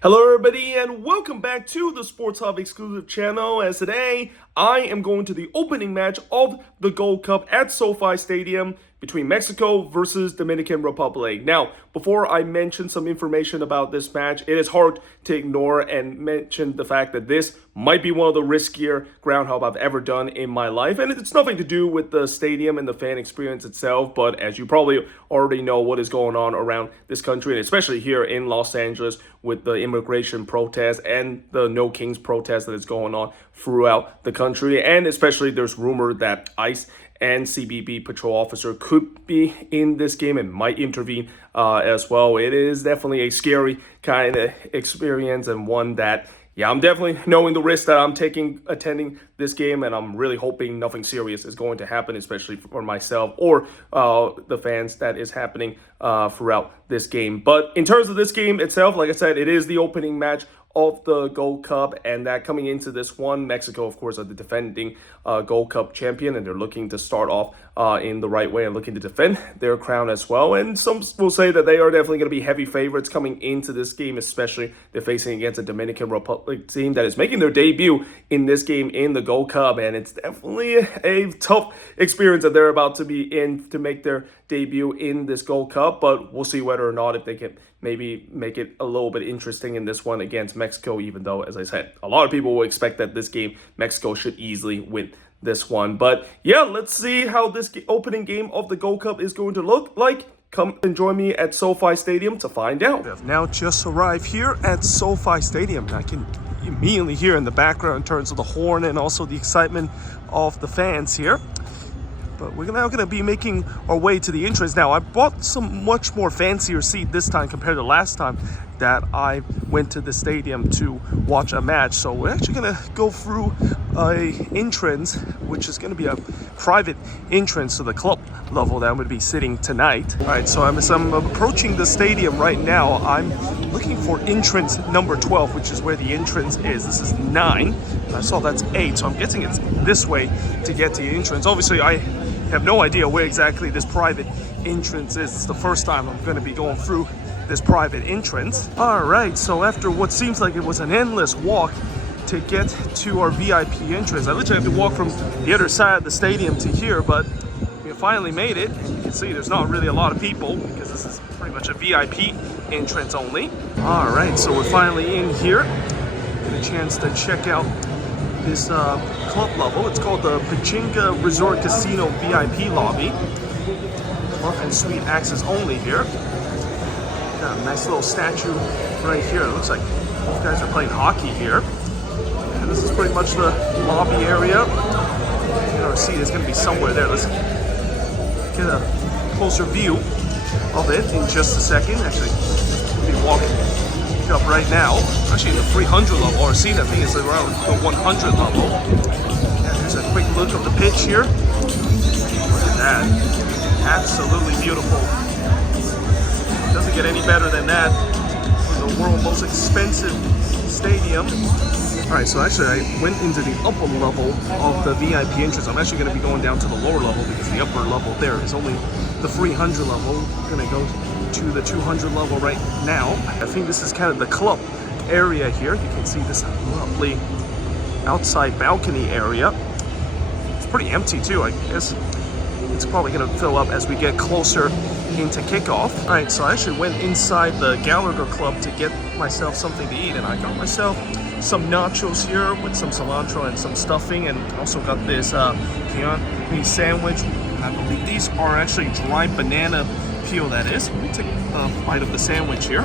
Hello everybody and welcome back to the Sports Hub exclusive channel. As today I am going to the opening match of the Gold Cup at SoFi Stadium between Mexico versus Dominican Republic. Now, before I mention some information about this match, it is hard to ignore and mention the fact that this might be one of the riskier ground hub I've ever done in my life. And it's nothing to do with the stadium and the fan experience itself, but as you probably already know what is going on around this country, and especially here in Los Angeles with the immigration protest and the No Kings protest that is going on throughout the country. And especially there's rumor that ICE and CBP patrol officer could be in this game and might intervene as well. It is definitely a scary kind of experience, and one that, yeah, I'm definitely knowing the risk that I'm taking attending this game, and I'm really hoping nothing serious is going to happen, especially for myself or the fans that is happening throughout this game. But in terms of this game itself, like I said, it is the opening match of the Gold Cup, and that coming into this one, Mexico, of course, are the defending Gold Cup champion, and they're looking to start off in the right way and looking to defend their crown as well. And some will say that they are definitely going to be heavy favorites coming into this game, especially they're facing against a Dominican Republic team that is making their debut in this game in the Gold Cup, and it's definitely a tough experience that they're about to be in to make their debut in this Gold Cup. But we'll see whether or not if they can maybe make it a little bit interesting in this one against Mexico, even though, as I said, a lot of people will expect that this game Mexico should easily win this one. But yeah, let's see how this opening game of the Gold Cup is going to look like. Come and join me at SoFi Stadium to find out. I've now just arrived here at SoFi Stadium. I can immediately hear in the background in terms of the horn and also the excitement of the fans here. But we're now going to be making our way to the entrance. Now, I bought some much more fancier seat this time compared to last time that I went to the stadium to watch a match. So we're actually going to go through a entrance, which is going to be a private entrance to the club level that I'm going to be sitting tonight. All right, so as I'm approaching the stadium right now, I'm looking for entrance number 12, which is where the entrance is. This is 9. I saw that's 8, so I'm guessing it's this way to get to the entrance. Obviously, I have no idea where exactly this private entrance is. It's the first time I'm going to be going through this private entrance. All right, so after what seems like it was an endless walk to get to our VIP entrance, I literally have to walk from the other side of the stadium to here, but we finally made it. You can see there's not really a lot of people because this is pretty much a VIP entrance only. All right, so we're finally in here. Get a chance to check out this club level. It's called the Pachinga Resort Casino VIP lobby. Club and suite access only here. Got a nice little statue right here. It looks like these guys are playing hockey here. And this is pretty much the lobby area. And our seat is going to be somewhere there. Let's get a closer view of it in just a second. Actually, we'll be walking up right now. Actually, in the 300 level. Our seat, I think, is around the 100 level. Yeah, here's a quick look of the pitch here. Look at that. Absolutely beautiful. Doesn't get any better than that. The world's most expensive stadium. All right, so actually I went into the upper level of the VIP entrance. I'm actually going to be going down to the lower level because the upper level there is only the 300 level. I'm going to go to the 200 level right now. I think this is kind of the club area here. You can see this lovely outside balcony area. It's pretty empty too, I guess. It's probably going to fill up as we get closer into kickoff. All right, so I actually went inside the Gallagher Club to get myself something to eat, and I got myself some nachos here with some cilantro and some stuffing, and also got this peon sandwich. I believe these are actually dry banana peel, that is. Let me take a bite of the sandwich here.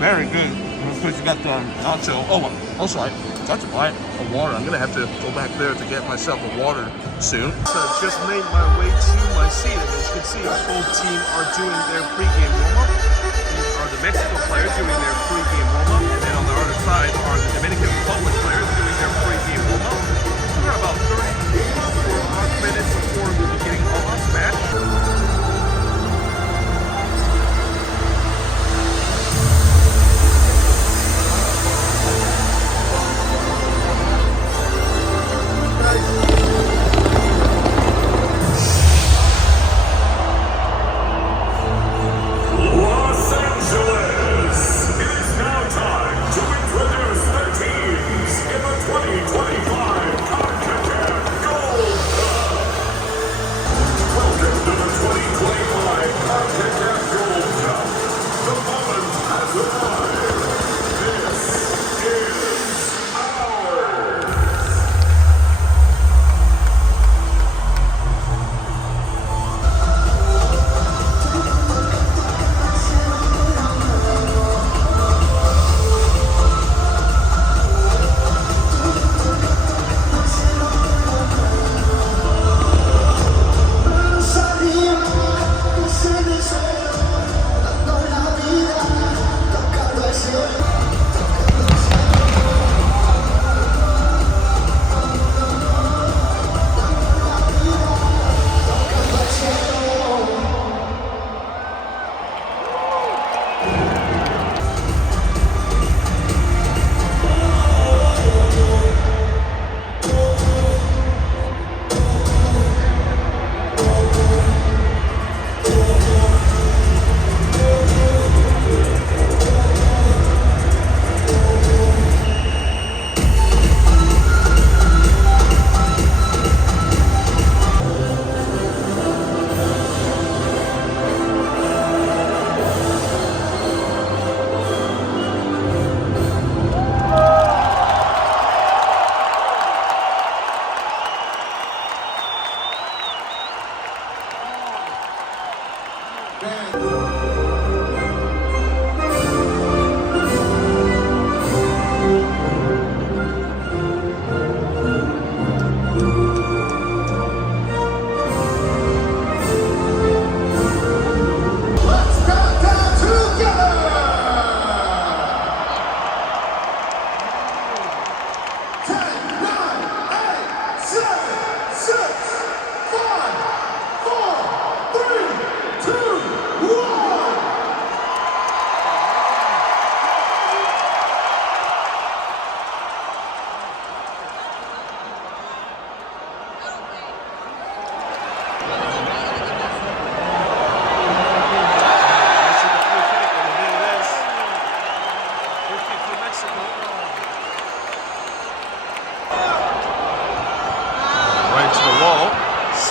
Very good. Of course, you got the nacho. Oh, also I got to buy a water. I'm gonna have to go back there to get myself a water soon. So I just made my way to my seat, and as you can see, both teams are doing their pregame warm-up. These are the Mexico players doing their pregame warm-up, and then on the other side are the Dominican Republic players doing their pregame warm-up. We're about 34 minutes before the beginning of this match. Los Angeles!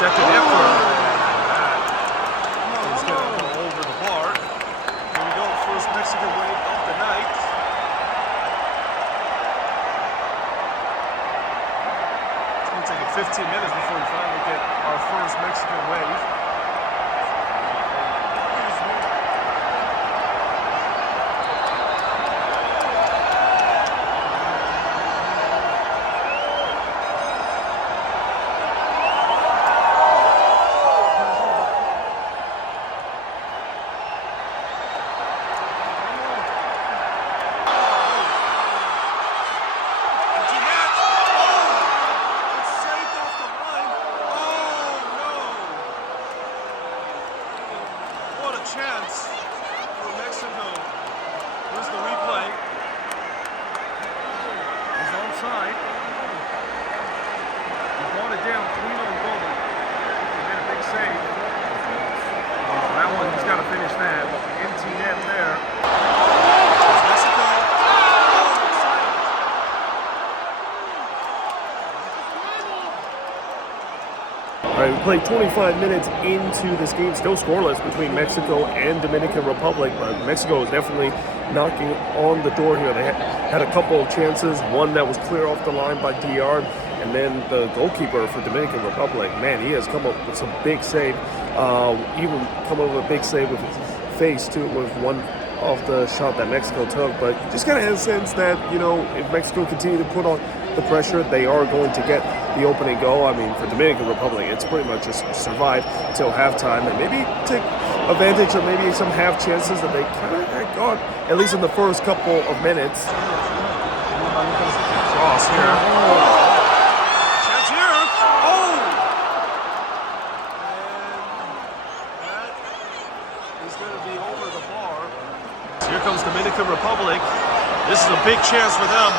second effort. That is going to go over the bar. Here we go, first Mexican wave of the night. It's going to take 15 minutes before we finally get our first Mexican wave. Chance for Mexico. Here's the replay. He's onside. He brought it down 3-0 goal. He made a big save. That one, he's got to finish that. Empty net there. Mexico. All right, we played 25 minutes into this game, still scoreless between Mexico and Dominican Republic, but Mexico is definitely knocking on the door here. They had a couple of chances, one that was clear off the line by DR, and then the goalkeeper for Dominican Republic, man, he has come up with some big save, even come up with a big save with his face too, with one off the shot that Mexico took, but just kind of has a sense that, you know, if Mexico continue to put on the pressure, they are going to get the opening goal. I mean, for Dominican Republic, it's pretty much just survive until halftime and maybe take advantage of maybe some half chances that they kind of got, at least in the first couple of minutes. Cross here. Chance here. Oh! And that is going to be over the bar. Here comes Dominican Republic. This is a big chance for them.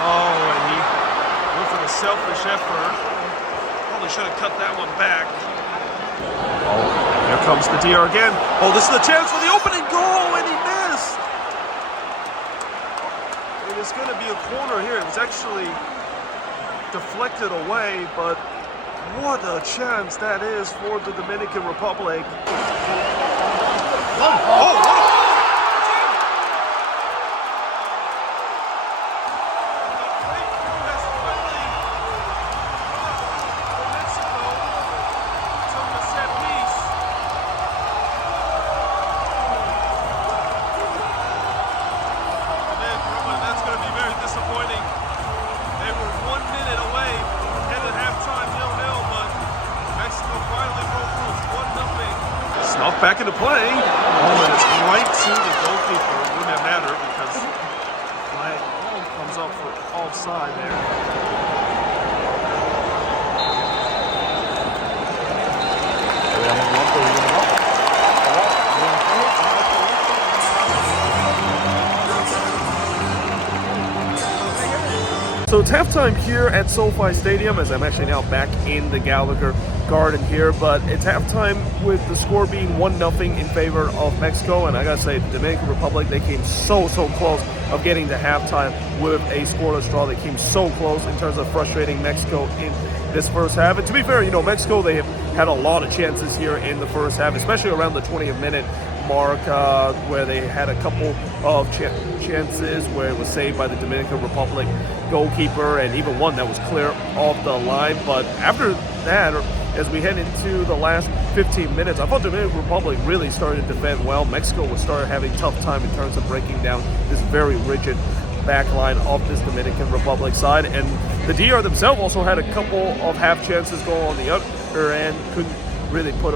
Oh, and he went for the selfish effort. Probably should have cut that one back. Oh, here comes the DR again. Oh, this is the chance for the opening goal, and he missed. It is going to be a corner here. It was actually deflected away, but what a chance that is for the Dominican Republic. Oh, what a back into play. Oh, and it's right to the goalkeeper. It wouldn't have mattered because flag comes up for offside there. So it's halftime here at Sofi Stadium, as I'm actually now back in the Gallagher Garden here, but it's halftime with the score being 1-0 in favor of Mexico, and I gotta say, the Dominican Republic, they came so close of getting to halftime with a scoreless draw. They came so close in terms of frustrating Mexico in this first half. And to be fair, you know, Mexico, they have had a lot of chances here in the first half, especially around the 20th minute mark, where they had a couple of chances where it was saved by the Dominican Republic goalkeeper, and even one that was clear off the line. But after that, as we head into the last 15 minutes, I thought the Dominican Republic really started to defend well. Mexico was started having tough time in terms of breaking down this very rigid back line of this Dominican Republic side, and the DR themselves also had a couple of half chances go on the other end, couldn't really put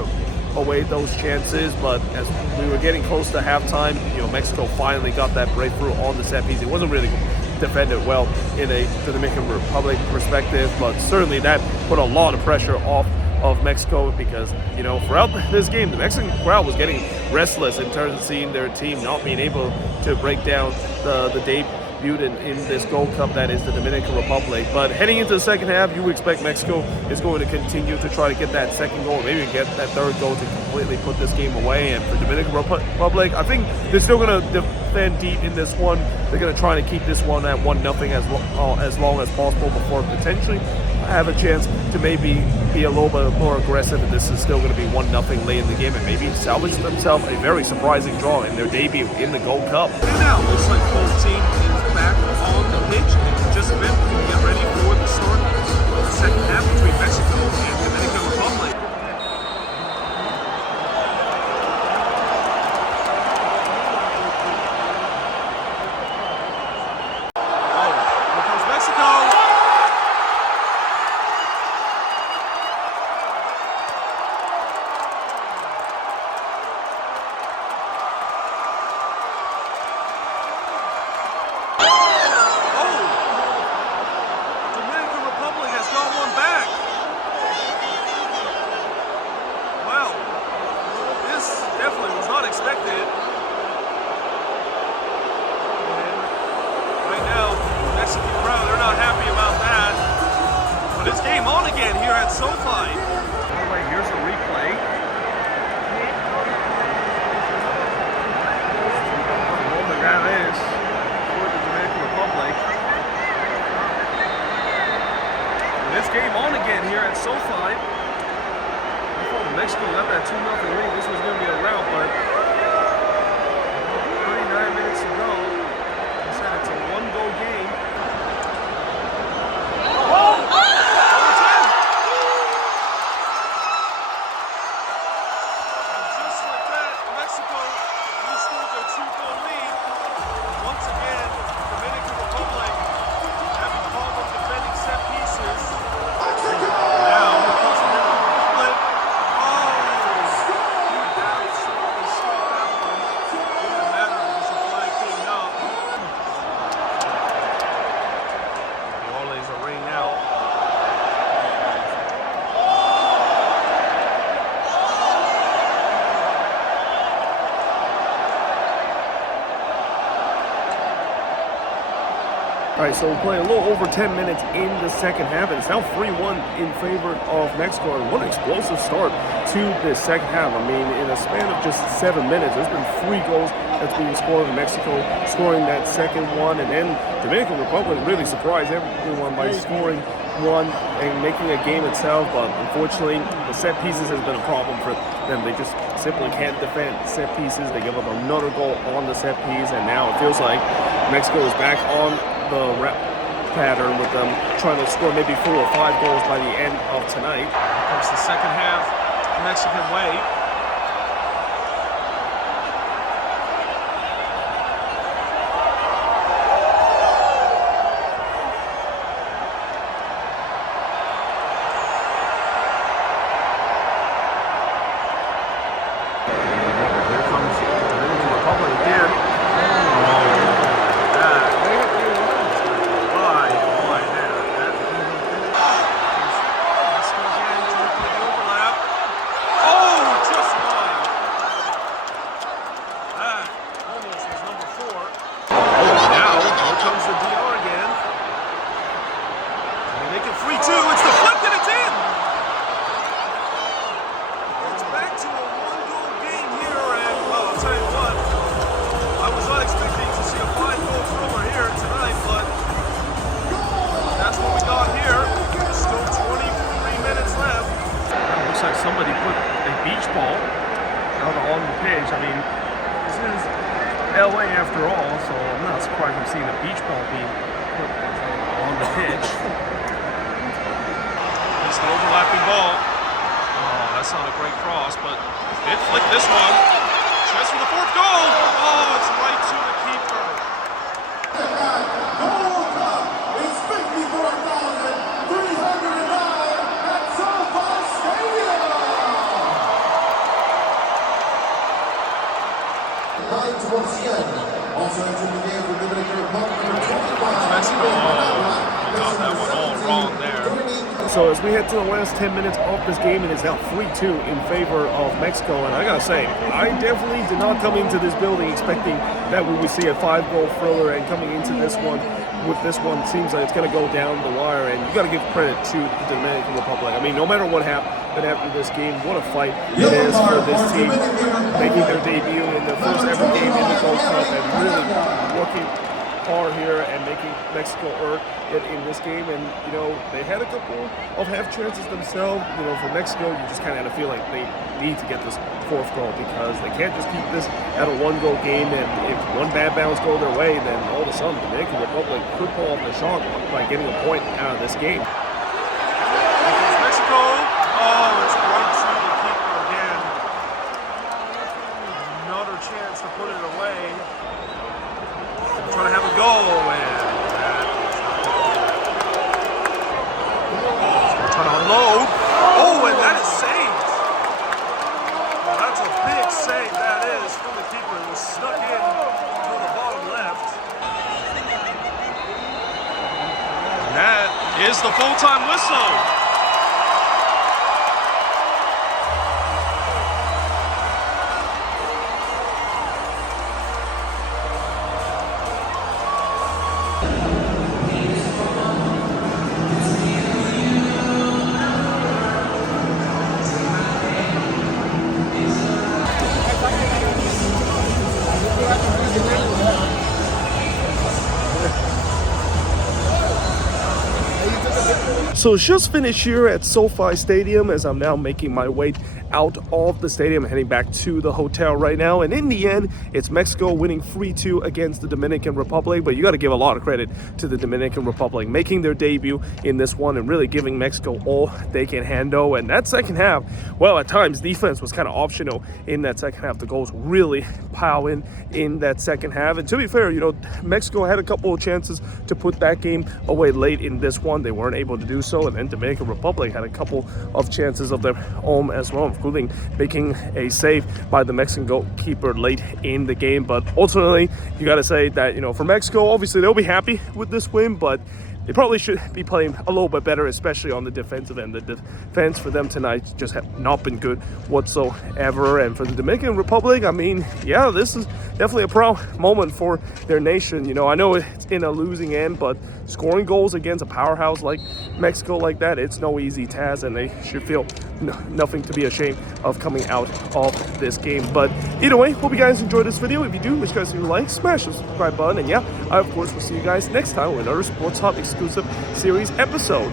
away those chances. But as we were getting close to halftime, you know, Mexico finally got that breakthrough on the set piece. It wasn't really defended well in a Dominican Republic perspective, but certainly that put a lot of pressure off of Mexico, because, you know, throughout this game, the Mexican crowd was getting restless in terms of seeing their team not being able to break down the debut in this Gold Cup that is the Dominican Republic. But heading into the second half, you would expect Mexico is going to continue to try to get that second goal, maybe get that third goal to completely put this game away. And for Dominican Republic, I think they're still going to defend deep in this one. They're going to try to keep this one at 1-0 as long as possible before potentially have a chance to maybe be a little bit more aggressive, and this is still going to be 1-0 late in the game and maybe salvage themselves a very surprising draw in their debut in the Gold Cup. And now looks like both teams is back on the pitch and just a bit we get ready for the start of the second half between Mexico and Dominican Republic. Expected. And right now, the Mexican crowd, they're not happy about that. But it's game on again here at SoFi. Anyway, here's a replay. The moment that is for the Dominican Republic. And it's game on again here at SoFi. Mexico got that 2-0 lead. This was going to be a rout, but 39 minutes to go. They said it's a one-goal game. And just like that, Mexico restored their 2-goal lead. Once again, Dominican Republic having problem defending set pieces. Now, here comes the Dominican Republic. All right, so we're playing a little over 10 minutes in the second half, and it's now 3-1 in favor of Mexico. And what an explosive start to this second half. I mean, in a span of just 7 minutes, there's been 3 goals that's being scored in Mexico, scoring that second one. And then Dominican Republic really surprised everyone by scoring one and making a game itself. But unfortunately, the set pieces has been a problem for them. They just simply can't defend set pieces. They give up another goal on the set piece, and now it feels like Mexico is back on the pattern with them trying to score maybe 4 or 5 goals by the end of tonight. Here comes the second half, Mexican way. Here comes the Dominican Republic again. Somebody put a beach ball out on the pitch. I mean, this is LA after all, so I'm not surprised I'm seeing a beach ball being put on the pitch. It's an overlapping ball. Oh, that's not a great cross, but it flicked this one. Chance for the 4th goal. Oh, it's right to the keeper. Gold Cup is 54,309 at SoFi Stadium. Once again, also entering the game for Dominican Republic number 25. Mexico, got that one all wrong there. So as we head to the last 10 minutes of this game, it is now 3-2 in favor of Mexico. And I gotta say, I definitely did not come into this building expecting that we would see a 5-goal thriller, and coming into this one, with this one, seems like it's gonna go down the wire. And you gotta give credit to the Dominican Republic. I mean, no matter what happens, But after this game, what a fight it is for this team, making their debut in their first ever game in the Gold Cup and really working hard here and making Mexico earn it in this game. And they had a couple of half chances themselves. For Mexico, you just kind of had a feeling they need to get this fourth goal because they can't just keep this at a one-goal game. And if one bad bounce goes their way, then all of a sudden the Dominican Republic could pull off the shot by getting a point out of this game. Mexico. Oh, it's right to the keeper again. Another chance to put it away. Trying to have a go, and trying to unload. Oh, and that is saved. Well, that's a big save, that is, from the keeper. It was stuck in to the bottom left. And that is the full-time whistle. So just finished here at SoFi Stadium as I'm now making my way out of the stadium, heading back to the hotel right now. And in the end, it's Mexico winning 3-2 against the Dominican Republic. But you got to give a lot of credit to the Dominican Republic making their debut in this one and really giving Mexico all they can handle. And that second half, well, at times defense was kind of optional in that second half. The goals really pile in that second half. And to be fair, Mexico had a couple of chances to put that game away late in this one. They weren't able to do so. And then Dominican Republic had a couple of chances of their own as well, including making a save by the Mexican goalkeeper late in the game. But ultimately, you got to say that, for Mexico, obviously they'll be happy with this win, but they probably should be playing a little bit better, especially on the defensive end. The defense for them tonight just have not been good whatsoever. And for the Dominican Republic, I mean, yeah, this is definitely a proud moment for their nation. I know it's in a losing end, but scoring goals against a powerhouse like Mexico like that, it's no easy task, and they should feel nothing to be ashamed of coming out of this game. But either way, hope you guys enjoyed this video. If you do, make sure you guys like, smash the subscribe button, and yeah, I of course will see you guys next time with another Sports Hub exclusive series episode.